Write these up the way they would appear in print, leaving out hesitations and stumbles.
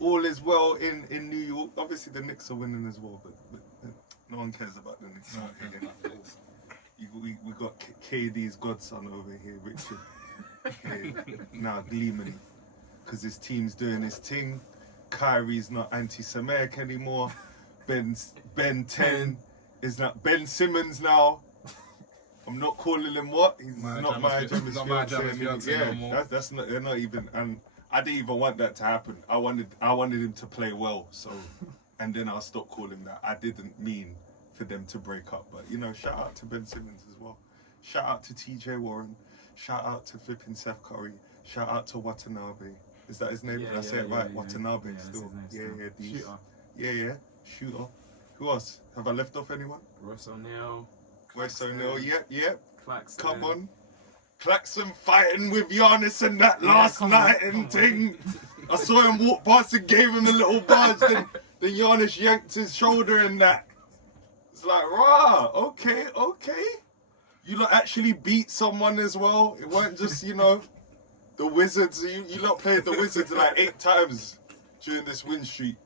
all is well in New York. Obviously, the Knicks are winning as well, but no one cares about the Knicks. We got KD's godson over here, Richard. Now gleaming because his team's doing his thing. Kyrie's not anti-Semitic anymore. Ben 10 is not Ben Simmons now. I'm not calling him what? He's not my Jam's fiance. Yeah, no more. That's not. They're not even. And I didn't even want that to happen. I wanted him to play well. So, and then I'll stop calling that. I didn't mean for them to break up. But shout out to Ben Simmons as well. Shout out to TJ Warren. Shout out to flipping Seth Curry. Shout out to Watanabe. Is that his name? Did I say it right? Watanabe still. Yeah. Shooter. Who else? Have I left off anyone? Royce O'Neal. Yep. Claxton. Come on. Claxton fighting with Giannis and that last night and thing. I saw him walk past and gave him a little buzz. Then Giannis yanked his shoulder and that. It's like, rah, okay. You lot actually beat someone as well. It weren't just, the Wizards. You lot played the Wizards like 8 times during this win streak.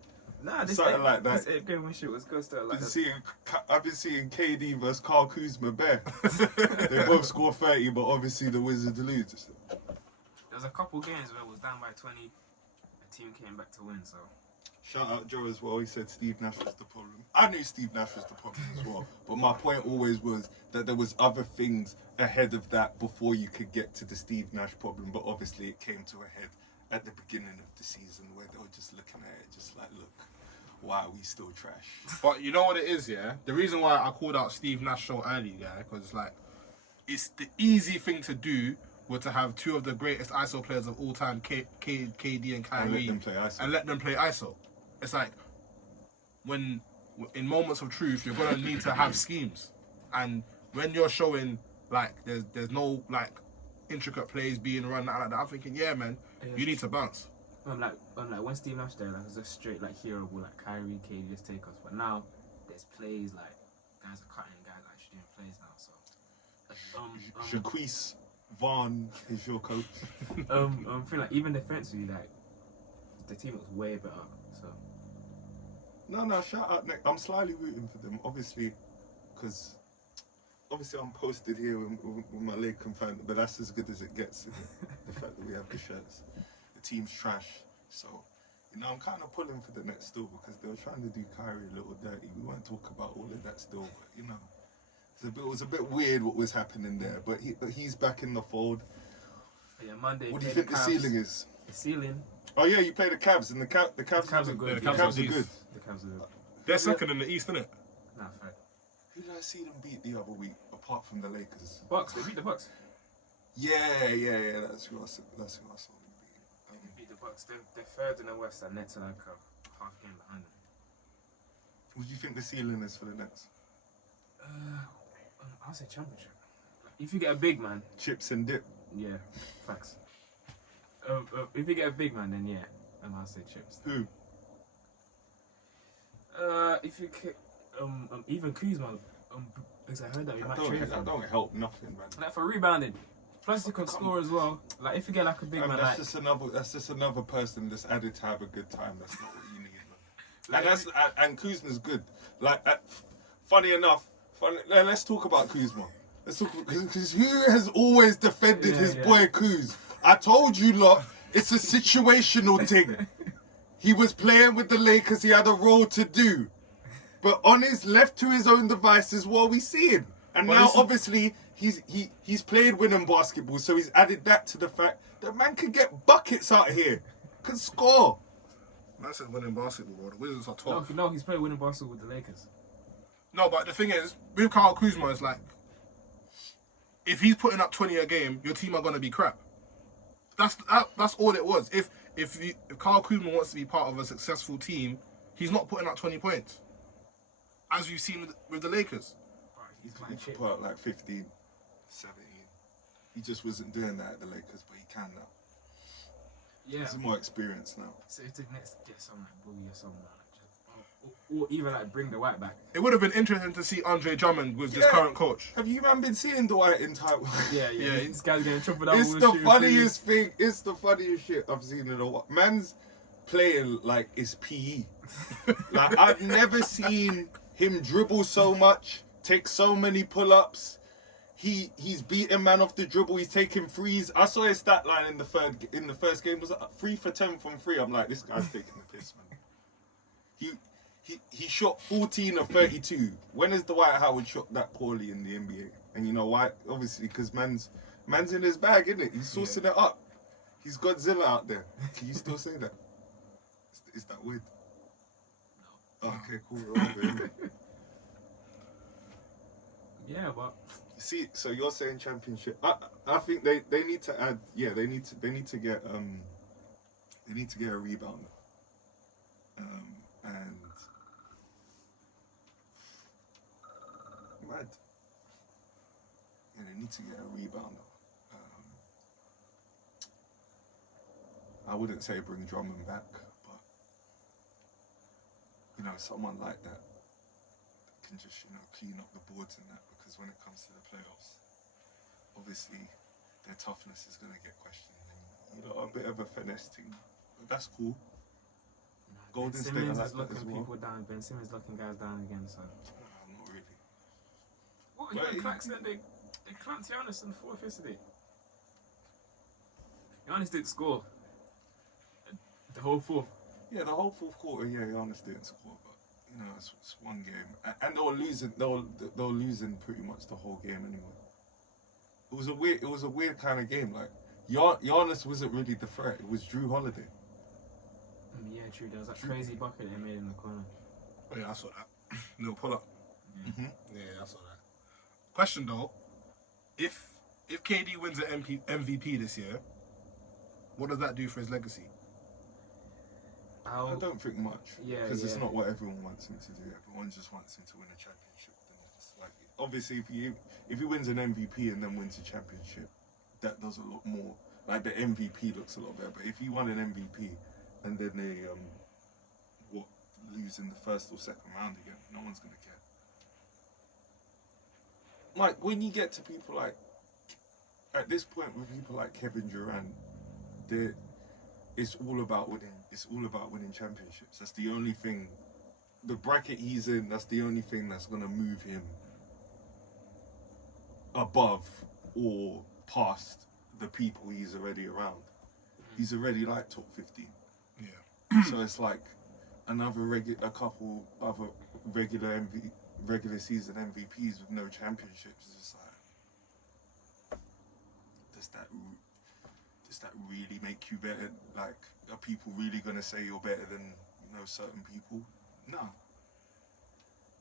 Nah, this something like that. This 8-game win streak was good still. I've been seeing KD versus Kyle Kuzma bare. They both score 30, but obviously the Wizards lose. There's a couple games where it was down by 20. A team came back to win, so. Shout out Joe as well. He said Steve Nash was the problem. I knew Steve Nash was the problem as well. But my point always was that there was other things ahead of that before you could get to the Steve Nash problem. But obviously it came to a head at the beginning of the season where they were just looking at it, just like, look, why are we still trash? But you know what it is, yeah? The reason why I called out Steve Nash so early, yeah, because it's the easy thing to do were to have 2 of the greatest ISO players of all time, KD and Kyrie, and let them play ISO. It's like, when in moments of truth, you're gonna need to have schemes, and when you're showing there's no intricate plays being run out like that, I'm thinking, yeah, man, you need to bounce. I'm like when Steve Nash there, it was just straight hero ball, Kyrie, KD just take us. But now there's plays guys are cutting, guys are actually doing plays now. So Jaquise Vaughn is your coach. I feel like even defensively, the team looks way better. So no, shout out Nick. I'm slightly rooting for them, obviously, because I'm posted here with my Laker fan, but that's as good as it gets. The fact that we have the shirts. The team's trash, so I'm kind of pulling for the Nets still because they were trying to do Kyrie a little dirty. We won't talk about all of that still, but it was a bit weird what was happening there. But he's back in the fold. Yeah, Monday. What do you think the ceiling is? The ceiling. Oh yeah, you play the Cavs, and the Cavs are good. The Cavs are good. The Cavs are good. They're second in the East, isn't it? Nah, fair. Who did I see them beat the other week, apart from the Lakers? Bucks. They beat the Bucks. Yeah. That's who I saw them beat. They beat the Bucks. They're third in the West, and Nets are a half game behind them. What do you think the ceiling is for the Nets? I'll say championship. If you get a big man, chips and dip. Yeah, facts. If you get a big man, then yeah, and I'll say chips. Who? If you kick, even Kuzma, because I heard that we might trade him. That don't help nothing, man. For rebounding, plus you can score as well. If you get a big man, that's just another person that's added to have a good time. That's not what you need, man. And Kuzma's good. Funny enough, let's talk about Kuzma. Because who has always defended his boy Kuz? I told you lot, it's a situational thing. He was playing with the Lakers, he had a role to do. But on his left to his own devices, what are we seeing? And now obviously he's played winning basketball, so he's added that to the fact that man can get buckets out here, can score. Man said winning basketball, the Wizards are top. No, he's played winning basketball with the Lakers. No, but the thing is, with Kyle Kuzma, it's if he's putting up 20 a game, your team are gonna be crap. That's all it was. If Kyle Kuzma wants to be part of a successful team, he's not putting up 20 points, as we've seen with the Lakers. He could put up 15, 17. He just wasn't doing that at the Lakers, but he can now. Yeah. He's more experienced now. So if the Nets get something Boogie or something or even bring the White back. It would have been interesting to see Andre Drummond with this current coach. Have you been seeing Dwight in time? Yeah. This guy's getting triple double. It's the funniest thing. It's the funniest shit I've seen in a while. playing like it's PE. Like I've never seen him dribble so much, take so many pull-ups. He's beating man off the dribble. He's taking threes. I saw his stat line in the first game was 3 for 10 from three. I'm like, this guy's taking the piss, man. He shot 14 of 32. When has Dwight Howard shot that poorly in the NBA? And you know why? Obviously, because man's in his bag, isn't it? He's sourcing it up. He's Godzilla out there. Can you still say that? Is that weird? No. Oh, okay, cool. We're over it. Yeah, but See, so you're saying championship? I think they need to add. Yeah, they need to get a rebounder. And mad. Yeah, they need to get a rebounder. I wouldn't say bring Drummond back, but you know, someone like that can just, you know, clean up the boards and that, because when it comes to the playoffs, obviously their toughness is going to get questioned. And, you know, a bit of a finesse team, but that's cool. Golden Ben State, Simmons I is like that looking as well. people down. Ben Simmons looking guys down again. So Not really. what? Well, Even Claxton, they clamped Giannis in the fourth yesterday. Giannis didn't score the whole fourth. Yeah, the whole fourth quarter, yeah, Giannis didn't score, but you know, it's one game, and they were losing. They were losing pretty much the whole game anyway. It was a weird kind of game. Like Giannis wasn't really the threat. It was Drew Holiday. Yeah, true. There was that crazy bucket they made in the corner. Oh yeah, I saw that. No pull up. Mm-hmm. Yeah, I saw that. Question though, if KD wins the MVP this year, what does that do for his legacy? I don't think much. Yeah, because it's yeah. not what everyone wants him to do. Everyone just wants him to win a championship. And it's like, obviously, if he wins an MVP and then wins a championship, that does a lot more. Like the MVP looks a lot better. But if he won an MVP and then they lose in the first or second round again, no one's gonna care. Like when you get to people like at this point with people like Kevin Durant, it's all about winning. It's all about winning championships. That's the only thing. The bracket he's in, that's the only thing that's gonna move him above or past the people he's already around. He's already like top 15. Yeah. So it's like a couple other regular season MVPs with no championships. It's just like, does that really make you better? Like, are people really gonna say you're better than, you know, certain people? No.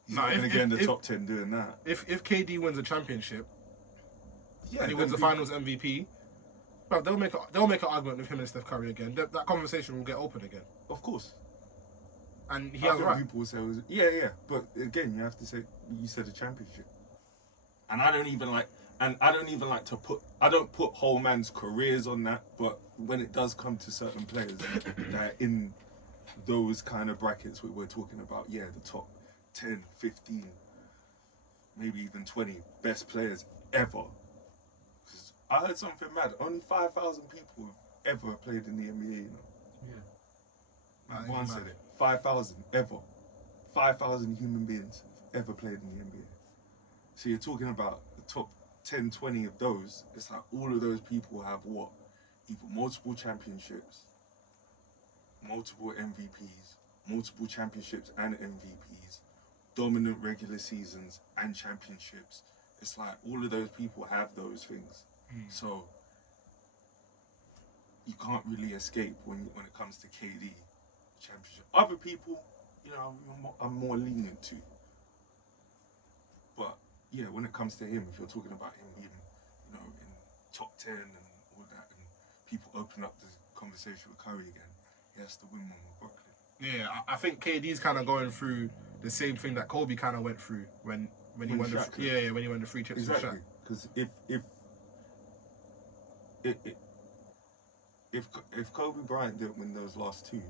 He's not gonna get in the top 10 doing that. If KD wins a championship Yeah, and he wins the Finals MVP, bro, they'll make an argument with him and Steph Curry again. That conversation will get open again. Of course. And he I has think right. people will say, yeah. But again, you have to say, you said a championship. And I don't even like to put whole man's careers on that, but when it does come to certain players that in those kind of brackets we're talking about, yeah, the top 10, 15, maybe even 20 best players ever. 'Cause I heard something mad. Only 5,000 people have ever played in the NBA, you know. Yeah. One said it. 5,000 ever. 5,000 human beings have ever played in the NBA. So you're talking about the top 10, 20 of those. It's like all of those people have what? Either multiple championships, multiple MVPs, multiple championships and MVPs, dominant regular seasons and championships. It's like all of those people have those things. So you can't really escape when it comes to KD championship. Other people, you know, I'm more lenient to. But yeah, when it comes to him, if you're talking about him being, you know, in top 10 and all that, and people open up the conversation with Curry again, he has to win one with Brooklyn. Yeah, I think KD's kind of going through the same thing that Kobe kind of went through when he won Shaq the when he won the 3 chips with Exactly, Shaq. because if Kobe Bryant didn't win those last two,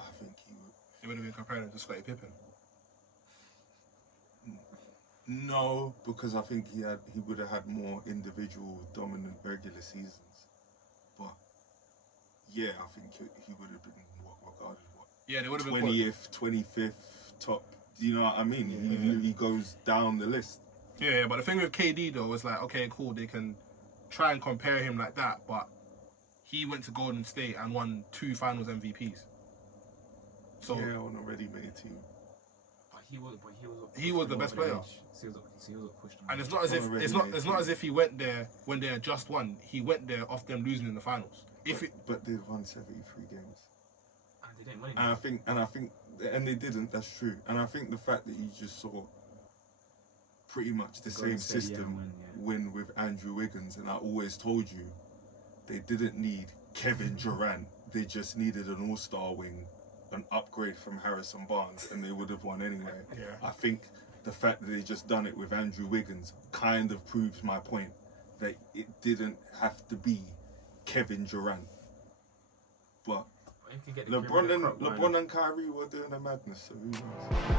I think he would. It would have been comparing him to Scottie Pippen. No, because I think he would have had more individual dominant regular seasons. But yeah, I think he would have been regarded what Yeah, they would have been 20th, 25th top. Do you know what I mean? He goes down the list. Yeah, but the thing with KD though was like, okay, cool, they can try and compare him like that, but he went to Golden State and won 2 Finals MVPs. So yeah, on a ready-made team. But he was He was the best player. So he was pushed on. and it's not as if it's not as if he went there when they had just won. He went there off them losing in the finals. But they won 73 games. And they didn't win. And they didn't. That's true. And I think the fact that you just saw pretty much the Golden same State, yeah, system win, win with Andrew Wiggins, and I always told you they didn't need Kevin Durant. They just needed an all-star wing, an upgrade from Harrison Barnes, and they would have won anyway. Yeah. I think the fact that they just done it with Andrew Wiggins kind of proves my point that it didn't have to be Kevin Durant. But If you get the LeBron Premier Cup, why not? and Kyrie were doing a madness, so who knows?